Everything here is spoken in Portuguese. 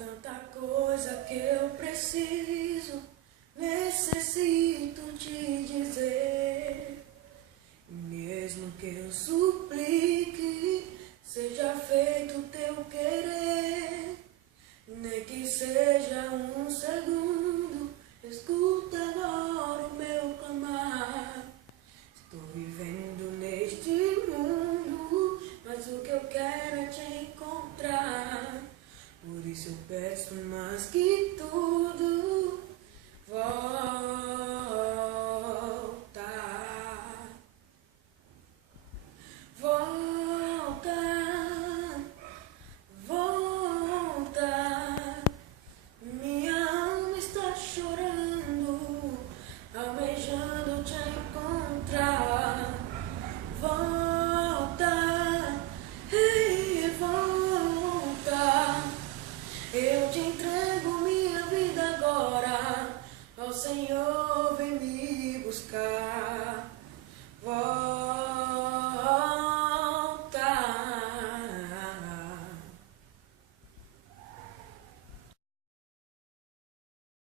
tanta coisa que eu necessito te dizer. Mesmo que eu suplique, seja feito o teu querer. Nem que seja um segundo, escuta agora o meu clamar. Estou vivendo neste mundo, mas o que eu quero é te encontrar. Por isso eu peço mais que tudo, volta, volta, volta. Minha alma está chorando, almejando te encontrar. Volta, ei, volta. Eu te entrego minha vida agora ao Senhor.